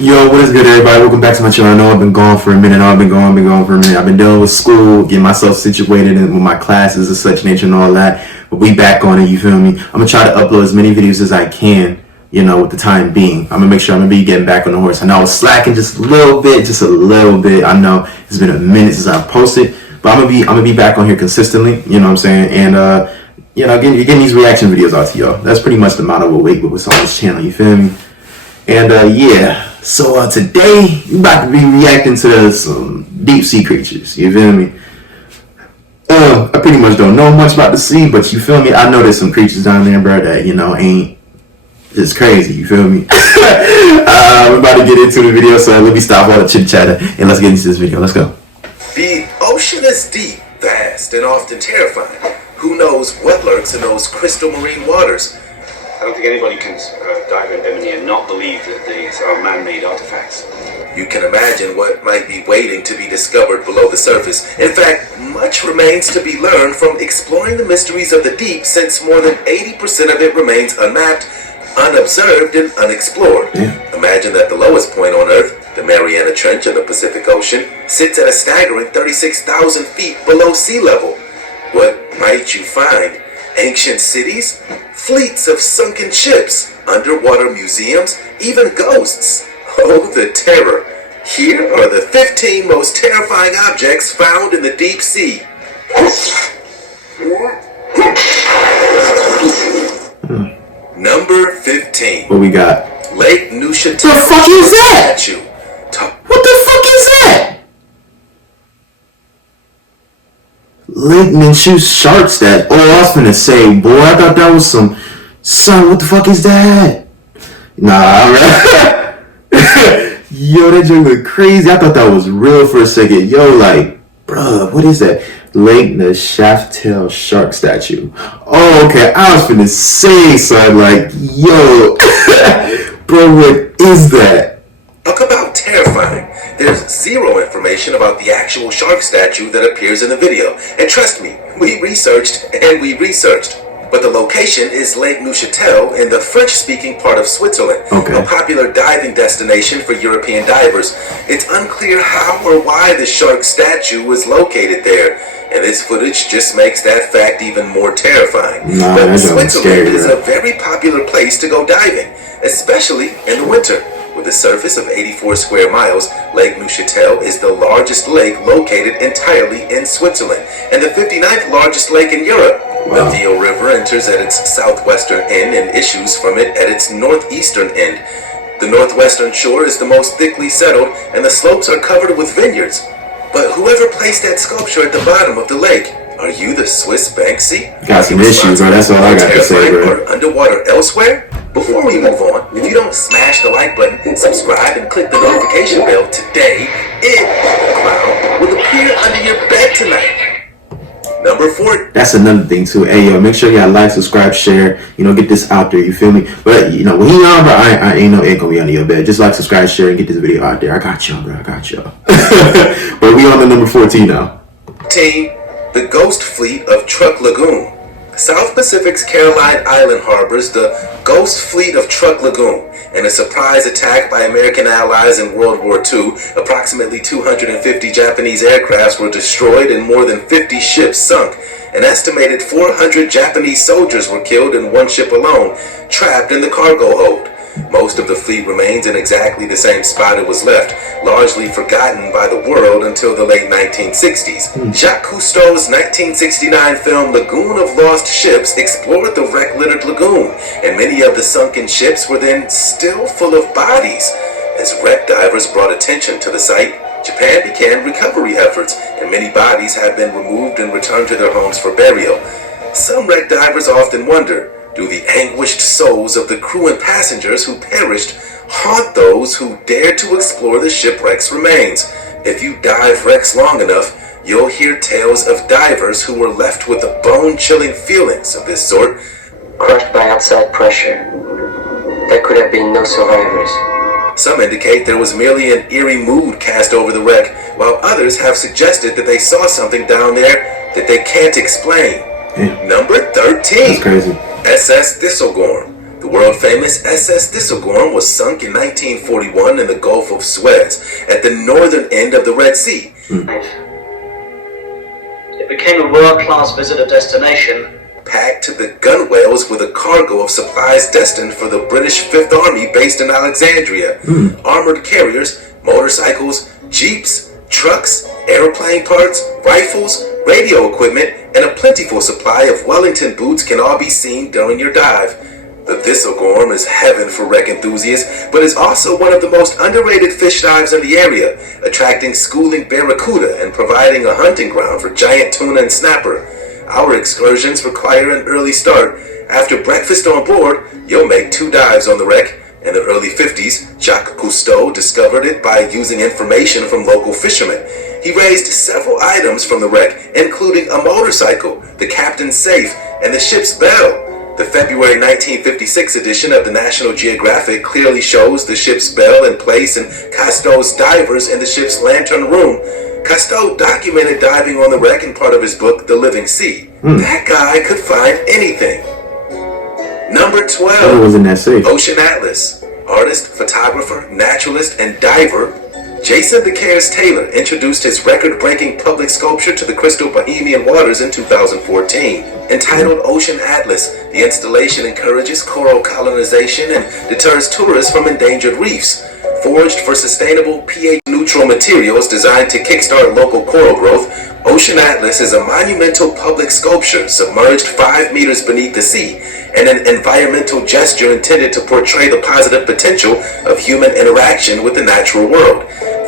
Yo, what is good, everybody? Welcome back to my channel. I know I've been gone for a minute. I've been gone for a minute. I've been dealing with school, getting myself situated with my classes of such nature and all that. But we back on it, you feel me? I'm gonna try to upload as many videos as I can, with the time being. I'm gonna make sure I'm gonna be getting back on the horse. I know I was slacking just a little bit. I know it's been a minute since I've posted, but I'm gonna be back on here consistently. You know what I'm saying? And getting these reaction videos out to y'all. That's pretty much the motto of what's on this channel. You feel me? And so today we about to be reacting to some deep sea creatures. You feel me? I pretty much don't know much about the sea, but you feel me? I know there's some creatures down there, bro, that ain't just crazy. You feel me? We're about to get into the video, so let me stop all the chit chatter and let's get into this video. Let's go. The ocean is deep, vast, and often terrifying. Who knows what lurks in those crystal marine waters? I don't think anybody can dive in Bimini and not believe that these are man-made artifacts. You can imagine what might be waiting to be discovered below the surface. In fact, much remains to be learned from exploring the mysteries of the deep, since more than 80% of it remains unmapped, unobserved, and unexplored. Imagine that the lowest point on Earth, the Mariana Trench in the Pacific Ocean, sits at a staggering 36,000 feet below sea level. What might you find? Ancient cities, fleets of sunken ships, underwater museums, even ghosts. Oh, the terror. Here are the 15 most terrifying objects found in the deep sea. Number 15. What we got? Lake Neuchatel. The fuck is that? Statue. What the fuck is that? Lake Minshew shark statue. Oh, I was finna say, boy, I thought that was some. Son, what the fuck is that? Nah, yo, that joke look crazy. I thought that was real for a second. Yo, like, bruh, what is that? Lake Neuchatel shark statue. Oh, okay. I was finna say, son, like, yo, bro, what is that? Talk about terrifying. There's zero information about the actual shark statue that appears in the video. And trust me, we researched. But the location is Lake Neuchatel in the French-speaking part of Switzerland, a popular diving destination for European divers. It's unclear how or why the shark statue was located there, and this footage just makes that fact even more terrifying. But Switzerland is a very popular place to go diving, especially in the winter. With a surface of 84 square miles, Lake Neuchatel is the largest lake located entirely in Switzerland, and the 59th largest lake in Europe. The Theo River enters at its southwestern end and issues from it at its northeastern end. The northwestern shore is the most thickly settled, and the slopes are covered with vineyards. But whoever placed that sculpture at the bottom of the lake, are you the Swiss Banksy? Got some issues, bro. That's all I got to say, bro. Underwater elsewhere? Before we move on, if you don't smash the like button, subscribe, and click the notification bell today, the clown will appear under your bed tonight. Number 4. That's another thing too. Hey, yo, make sure y'all like, subscribe, share. Get this out there. You feel me? But when he on, bro, I ain't no egg gonna be under your bed. Just like, subscribe, share, and get this video out there. I got y'all, bro. I got y'all. But we on to number 14 now. Team, the Ghost Fleet of Truk Lagoon. South Pacific's Caroline Island harbors the Ghost Fleet of Truk Lagoon. In a surprise attack by American allies in World War II, approximately 250 Japanese aircrafts were destroyed and more than 50 ships sunk. An estimated 400 Japanese soldiers were killed in one ship alone, trapped in the cargo hold. Most of the fleet remains in exactly the same spot it was left, largely forgotten by the world until the late 1960s. Jacques Cousteau's 1969 film Lagoon of Lost Ships explored the wreck-littered lagoon, and many of the sunken ships were then still full of bodies. As wreck divers brought attention to the site, Japan began recovery efforts, and many bodies have been removed and returned to their homes for burial. Some wreck divers often wonder, do the anguished souls of the crew and passengers who perished haunt those who dared to explore the shipwreck's remains? If you dive wrecks long enough, you'll hear tales of divers who were left with the bone-chilling feelings of this sort. Crushed by outside pressure. There could have been no survivors. Some indicate there was merely an eerie mood cast over the wreck, while others have suggested that they saw something down there that they can't explain. Number 13. That's crazy. SS Thistlegorm. The world-famous SS Thistlegorm was sunk in 1941 in the Gulf of Suez at the northern end of the Red Sea. It became a world-class visitor destination. Packed to the gunwales with a cargo of supplies destined for the British Fifth Army based in Alexandria. Armored carriers, motorcycles, jeeps, trucks, airplane parts, rifles, radio equipment, and a plentiful supply of Wellington boots can all be seen during your dive. The Thistlegorm is heaven for wreck enthusiasts, but is also one of the most underrated fish dives in the area, attracting schooling barracuda and providing a hunting ground for giant tuna and snapper. Our excursions require an early start. After breakfast on board, you'll make 2 dives on the wreck. In the early 50s, Jacques Cousteau discovered it by using information from local fishermen. He raised several items from the wreck, including a motorcycle, the captain's safe, and the ship's bell. The February 1956 edition of the National Geographic clearly shows the ship's bell in place and Cousteau's divers in the ship's lantern room. Cousteau documented diving on the wreck in part of his book, The Living Sea. That guy could find anything. Number 12, was in that safe. Ocean Atlas. Artist, photographer, naturalist, and diver Jason the Cares Taylor introduced his record-breaking public sculpture to the crystal Bohemian waters in 2014. Entitled Ocean Atlas, the installation encourages coral colonization and deters tourists from endangered reefs. Forged for sustainable pH-neutral materials designed to kickstart local coral growth, Ocean Atlas is a monumental public sculpture submerged 5 meters beneath the sea, and an environmental gesture intended to portray the positive potential of human interaction with the natural world.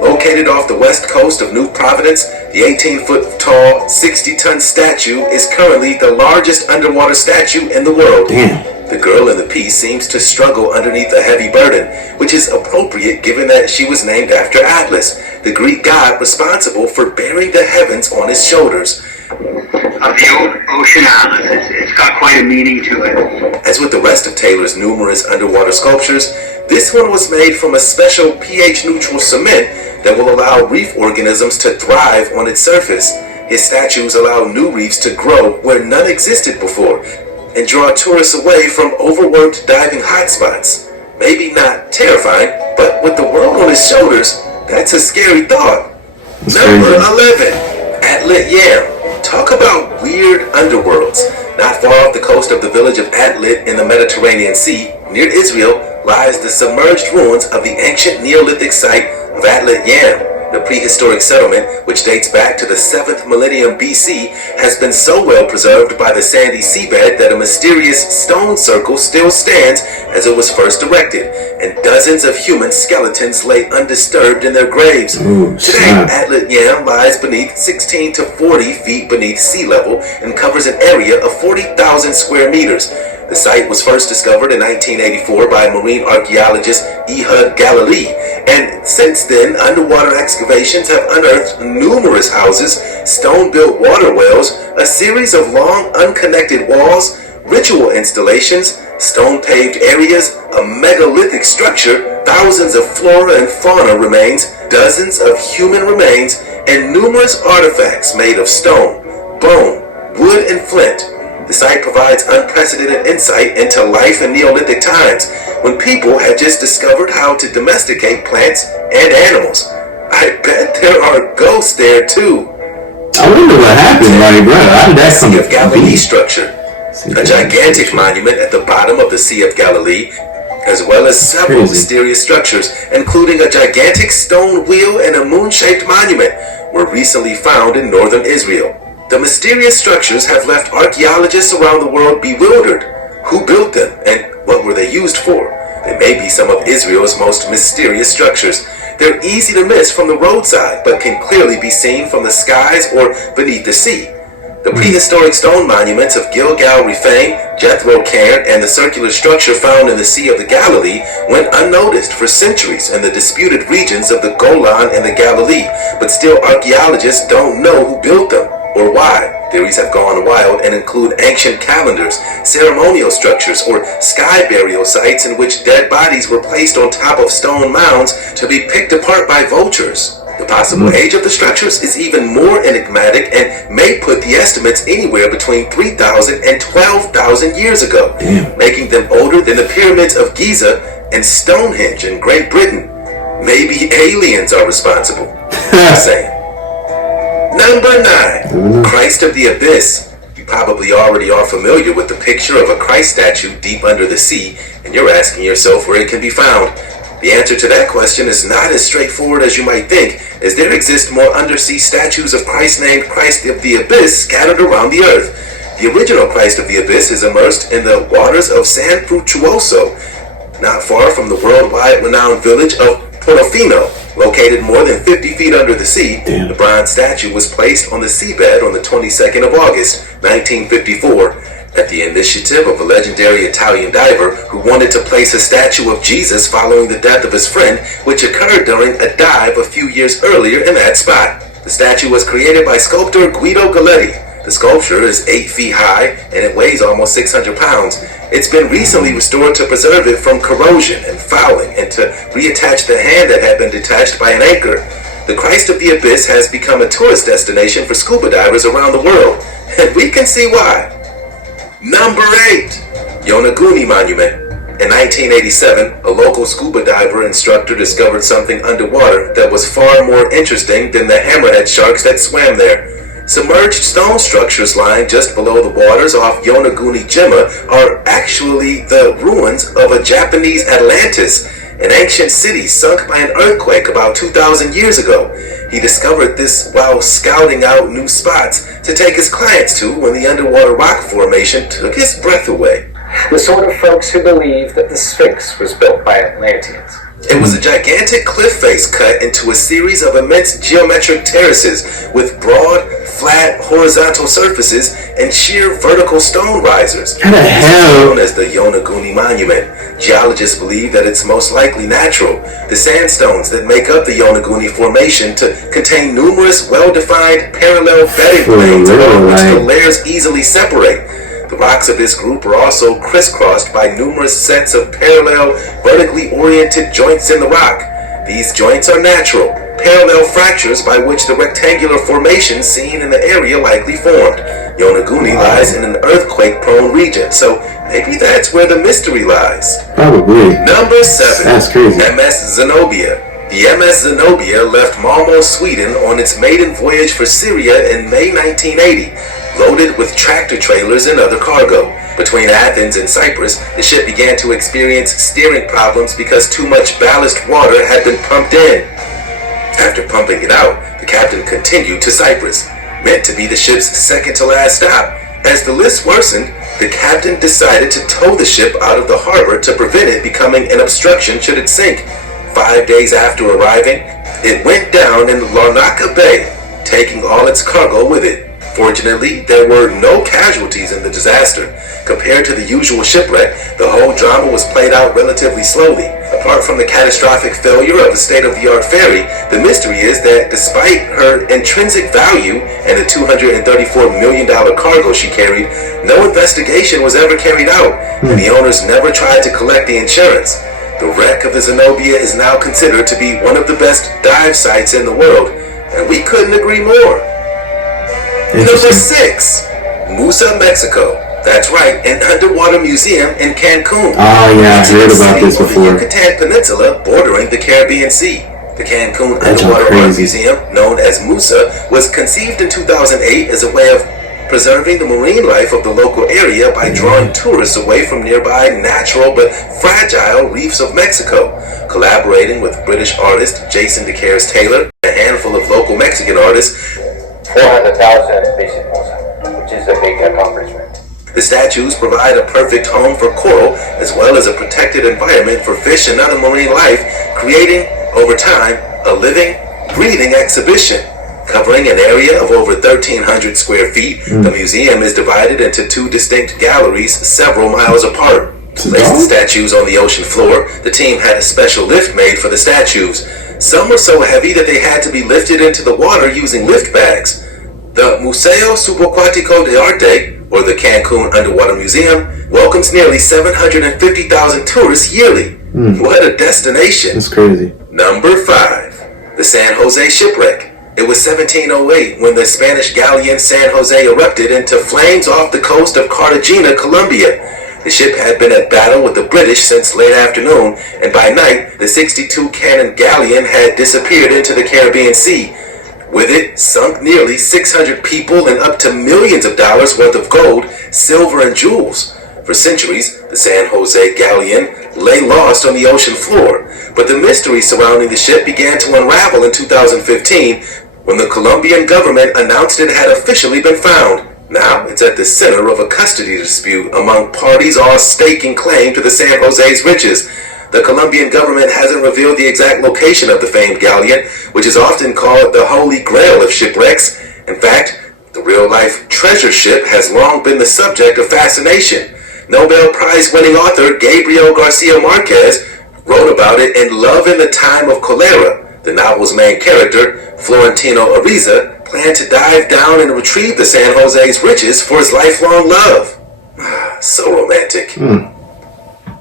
Located off the west coast of New Providence, the 18-foot-tall, 60-ton statue is currently the largest underwater statue in the world. Damn. The girl in the piece seems to struggle underneath a heavy burden, which is appropriate given that she was named after Atlas, the Greek god responsible for bearing the heavens on his shoulders. Of the Ocean Atlas. It's got quite a meaning to it. As with the rest of Taylor's numerous underwater sculptures, this one was made from a special pH-neutral cement that will allow reef organisms to thrive on its surface. His statues allow new reefs to grow where none existed before, and draw tourists away from overworked diving hotspots. Maybe not terrifying, but with the world on his shoulders, that's a scary thought. Number 11, Atlit Yam. Talk about weird underworlds. Not far off the coast of the village of Atlit in the Mediterranean Sea, near Israel, lies the submerged ruins of the ancient Neolithic site of Atlit Yam. The prehistoric settlement, which dates back to the 7th millennium BC, has been so well preserved by the sandy seabed that a mysterious stone circle still stands as it was first erected, and dozens of human skeletons lay undisturbed in their graves. Today, Atlit Yam lies beneath 16 to 40 feet beneath sea level and covers an area of 40,000 square meters. The site was first discovered in 1984 by marine archaeologist Ehud Galilee, and since then, underwater excavations have unearthed numerous houses, stone-built water wells, a series of long unconnected walls, ritual installations, stone-paved areas, a megalithic structure, thousands of flora and fauna remains, dozens of human remains, and numerous artifacts made of stone, bone, wood, and flint. The site provides unprecedented insight into life in Neolithic times, when people had just discovered how to domesticate plants and animals. I bet there are ghosts there too. I wonder what happened, like, bro. How did that come Sea of Galilee up? structure. A gigantic monument at the bottom of the Sea of Galilee, as well as several mysterious structures, including a gigantic stone wheel and a moon-shaped monument, were recently found in northern Israel. The mysterious structures have left archaeologists around the world bewildered. Who built them, and what were they used for? They may be some of Israel's most mysterious structures. They're easy to miss from the roadside, but can clearly be seen from the skies or beneath the sea. The prehistoric stone monuments of Gilgal Rephaim, Jethro Cairn, and the circular structure found in the Sea of the Galilee went unnoticed for centuries in the disputed regions of the Golan and the Galilee, but still archaeologists don't know who built them or why. Theories have gone wild and include ancient calendars, ceremonial structures, or sky burial sites in which dead bodies were placed on top of stone mounds to be picked apart by vultures. The possible age of the structures is even more enigmatic and may put the estimates anywhere between 3,000 and 12,000 years ago, making them older than the pyramids of Giza and Stonehenge in Great Britain. Maybe aliens are responsible. Just saying. Number 9. Christ of the Abyss. You probably already are familiar with the picture of a Christ statue deep under the sea, and you're asking yourself where it can be found. The answer to that question is not as straightforward as you might think, as there exist more undersea statues of Christ named Christ of the Abyss scattered around the earth. The original Christ of the Abyss is immersed in the waters of San Fructuoso, not far from the worldwide renowned village of Portofino, located more than 50 feet under the sea. The bronze statue was placed on the seabed on the 22nd of August, 1954, at the initiative of a legendary Italian diver who wanted to place a statue of Jesus following the death of his friend, which occurred during a dive a few years earlier in that spot. The statue was created by sculptor Guido Galletti. The sculpture is 8 feet high and it weighs almost 600 pounds. It's been recently restored to preserve it from corrosion and fouling and to reattach the hand that had been detached by an anchor. The Christ of the Abyss has become a tourist destination for scuba divers around the world, and we can see why. Number 8. Yonaguni Monument. In 1987, a local scuba diver instructor discovered something underwater that was far more interesting than the hammerhead sharks that swam there. Submerged stone structures lying just below the waters off Yonaguni-jima are actually the ruins of a Japanese Atlantis, an ancient city sunk by an earthquake about 2,000 years ago. He discovered this while scouting out new spots to take his clients to when the underwater rock formation took his breath away. The sort of folks who believe that the Sphinx was built by Atlanteans. It was a gigantic cliff face cut into a series of immense geometric terraces with broad, flat, horizontal surfaces and sheer vertical stone risers. How the hell? Known as the Yonaguni Monument. Geologists believe that it's most likely natural. The sandstones that make up the Yonaguni Formation to contain numerous well-defined parallel bedding planes along which the layers easily separate. The rocks of this group are also crisscrossed by numerous sets of parallel, vertically oriented joints in the rock. These joints are natural, parallel fractures by which the rectangular formation seen in the area likely formed. Yonaguni lies in an earthquake-prone region, so maybe that's where the mystery lies. Probably. Number 7. That's crazy. MS Zenobia. The MS Zenobia left Malmo, Sweden on its maiden voyage for Syria in May 1980. Loaded with tractor trailers and other cargo. Between Athens and Cyprus, the ship began to experience steering problems because too much ballast water had been pumped in. After pumping it out, the captain continued to Cyprus, meant to be the ship's second to last stop. As the list worsened, the captain decided to tow the ship out of the harbor to prevent it becoming an obstruction should it sink. 5 days after arriving, it went down in Larnaca Bay, taking all its cargo with it. Fortunately, there were no casualties in the disaster. Compared to the usual shipwreck, the whole drama was played out relatively slowly. Apart from the catastrophic failure of a state-of-the-art ferry, the mystery is that despite her intrinsic value and the $234 million cargo she carried, no investigation was ever carried out, and the owners never tried to collect the insurance. The wreck of the Zenobia is now considered to be one of the best dive sites in the world, and we couldn't agree more. Number 6. Musa, Mexico. That's right, an underwater museum in Cancun. Oh yeah, I heard about this before. On the Yucatan Peninsula bordering the Caribbean Sea. The Cancun That's Underwater Art crazy. Museum, known as Musa, was conceived in 2008 as a way of preserving the marine life of the local area by drawing tourists away from nearby natural but fragile reefs of Mexico. Collaborating with British artist Jason DeCaires Taylor and a handful of local Mexican artists, 400,000 visit Musa, which is a big accomplishment. the statues provide a perfect home for coral as well as a protected environment for fish and other marine life, creating, over time, a living, breathing exhibition. Covering an area of over 1,300 square feet, the museum is divided into 2 distinct galleries several miles apart. To place the statues on the ocean floor, the team had a special lift made for the statues. Some were so heavy that they had to be lifted into the water using lift bags. The Museo Subaquático de Arte, or the Cancun Underwater Museum, welcomes nearly 750,000 tourists yearly. What a destination! That's crazy. Number 5. The San Jose shipwreck. It was 1708 when the Spanish galleon San Jose erupted into flames off the coast of Cartagena, Colombia. The ship had been at battle with the British since late afternoon, and by night, the 62-cannon galleon had disappeared into the Caribbean Sea. With it, sunk nearly 600 people and up to millions of dollars worth of gold, silver, and jewels. For centuries, the San Jose galleon lay lost on the ocean floor, but the mystery surrounding the ship began to unravel in 2015 when the Colombian government announced it had officially been found. Now, it's at the center of a custody dispute among parties all staking claim to the San Jose's riches. The Colombian government hasn't revealed the exact location of the famed galleon, which is often called the Holy Grail of shipwrecks. In fact, the real-life treasure ship has long been the subject of fascination. Nobel Prize-winning author Gabriel Garcia Marquez wrote about it in Love in the Time of Cholera. The novel's main character, Florentino Ariza, planned to dive down and retrieve the San Jose's riches for his lifelong love. So romantic.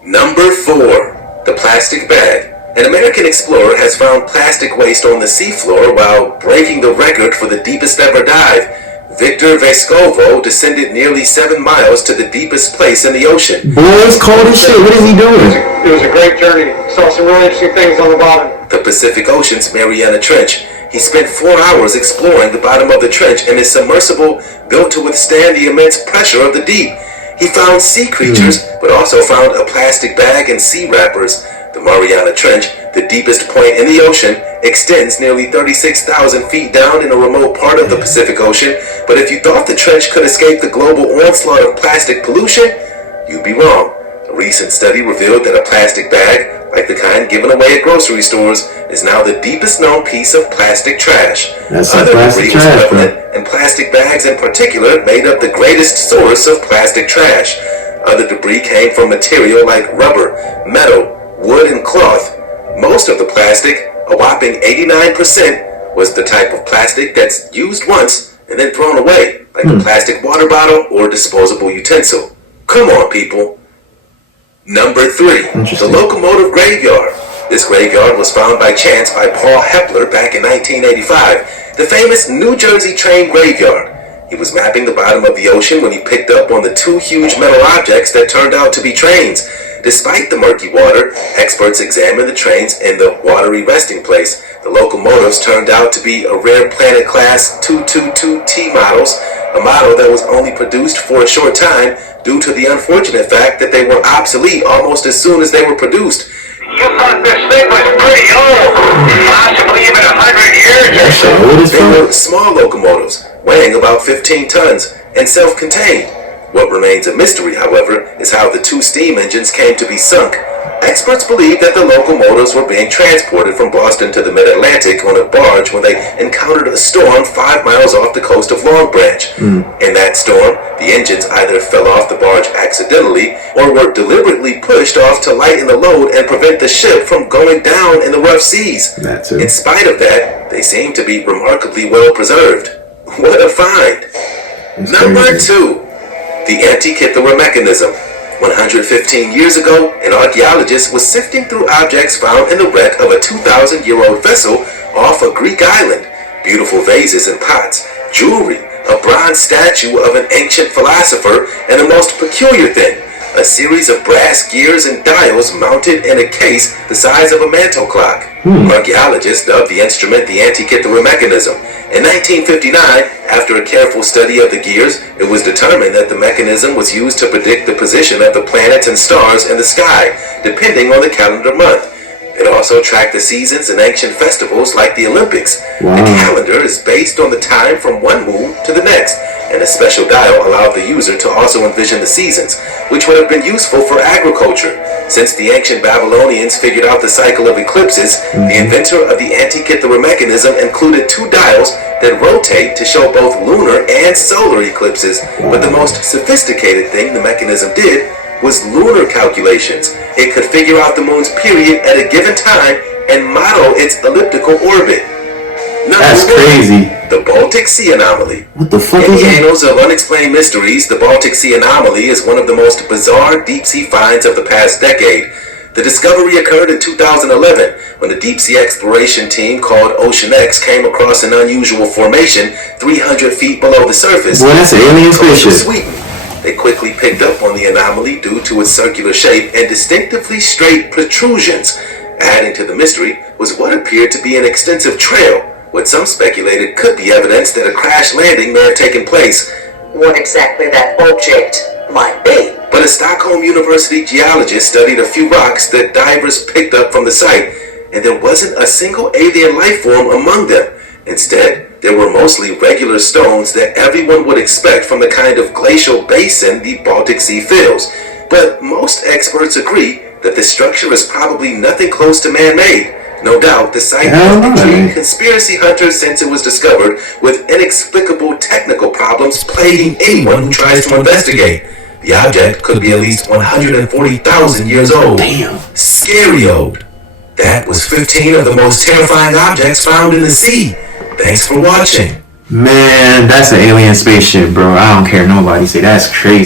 Number 4. The plastic bag. An American explorer has found plastic waste on the seafloor while breaking the record for the deepest ever dive. Victor Vescovo descended nearly 7 miles to the deepest place in the ocean. Boy, it's cold as shit. What is he doing? It was a great journey. Saw some really interesting things on the bottom. The Pacific Ocean's Mariana Trench. He spent 4 hours exploring the bottom of the trench in his submersible built to withstand the immense pressure of the deep. He found sea creatures, but also found a plastic bag and sea wrappers. The Mariana Trench, the deepest point in the ocean, extends nearly 36,000 feet down in a remote part of the Pacific Ocean, but if you thought the trench could escape the global onslaught of plastic pollution, you'd be wrong. A recent study revealed that a plastic bag, like the kind given away at grocery stores, is now the deepest known piece of plastic trash. That's Other plastic debris was trash, prevalent, and plastic bags in particular made up the greatest source of plastic trash. Other debris came from material like rubber, metal, wood, and cloth. Most of the plastic, a whopping 89%, was the type of plastic that's used once and then thrown away, like a plastic water bottle or disposable utensil. Come on, people. Number 3, the locomotive graveyard. This graveyard was found by chance by Paul Hepler back in 1985, the famous New Jersey train graveyard. He was mapping the bottom of the ocean when he picked up on the 2 huge metal objects that turned out to be trains. Despite the murky water, experts examined the trains in the watery resting place. The locomotives turned out to be a rare Planet Class 222T models, a model that was only produced for a short time due to the unfortunate fact that they were obsolete almost as soon as they were produced. You thought this thing was pretty old, possibly even 100 years or so. They were small locomotives, weighing about 15 tons, and self-contained. What remains a mystery, however, is how the 2 steam engines came to be sunk. Experts believe that the locomotives were being transported from Boston to the mid-Atlantic on a barge when they encountered a storm 5 miles off the coast of Long Branch. In that storm, the engines either fell off the barge accidentally or were deliberately pushed off to lighten the load and prevent the ship from going down in the rough seas. In spite of that, they seem to be remarkably well preserved. What a find! Number 2. The Antikythera mechanism. 115 years ago, an archaeologist was sifting through objects found in the wreck of a 2,000-year-old vessel off a Greek island. Beautiful vases and pots, jewelry, a bronze statue of an ancient philosopher, and the most peculiar thing, a series of brass gears and dials mounted in a case the size of a mantel clock. Archaeologists dubbed the instrument the Antikythera mechanism. In 1959, after a careful study of the gears, it was determined that the mechanism was used to predict the position of the planets and stars in the sky, depending on the calendar month. It also tracked the seasons and ancient festivals like the Olympics. The calendar is based on the time from one moon to the next, and a special dial allowed the user to also envision the seasons, which would have been useful for agriculture. Since the ancient Babylonians figured out the cycle of eclipses, the inventor of the Antikythera mechanism included 2 dials that rotate to show both lunar and solar eclipses. But the most sophisticated thing the mechanism did was lunar calculations. It could figure out the moon's period at a given time and model its elliptical orbit. That's crazy. The Baltic Sea Anomaly. What the fuck In is the that? annals of unexplained mysteries, the Baltic Sea Anomaly is one of the most bizarre deep-sea finds of the past decade. The discovery occurred in 2011 when the deep sea exploration team called Ocean X came across an unusual formation 300 feet below the surface. Boy, that's an alien spaceship. Sweden. They quickly picked up on the anomaly due to its circular shape and distinctively straight protrusions. Adding to the mystery was what appeared to be an extensive trail, what some speculated could be evidence that a crash landing may have taken place. What exactly that object might be. But a Stockholm University geologist studied a few rocks that divers picked up from the site, and there wasn't a single alien life form among them. Instead, there were mostly regular stones that everyone would expect from the kind of glacial basin the Baltic Sea fills. But most experts agree that the structure is probably nothing close to man-made. No doubt, the site has intrigued conspiracy hunters since it was discovered, with inexplicable technical problems plaguing anyone who tries to investigate. The object could be at least 140,000 years old. Damn. Scary old. That was 15 of the most terrifying objects found in the sea. Thanks for watching. Man, that's an alien spaceship, bro. I don't care nobody say. That's crazy.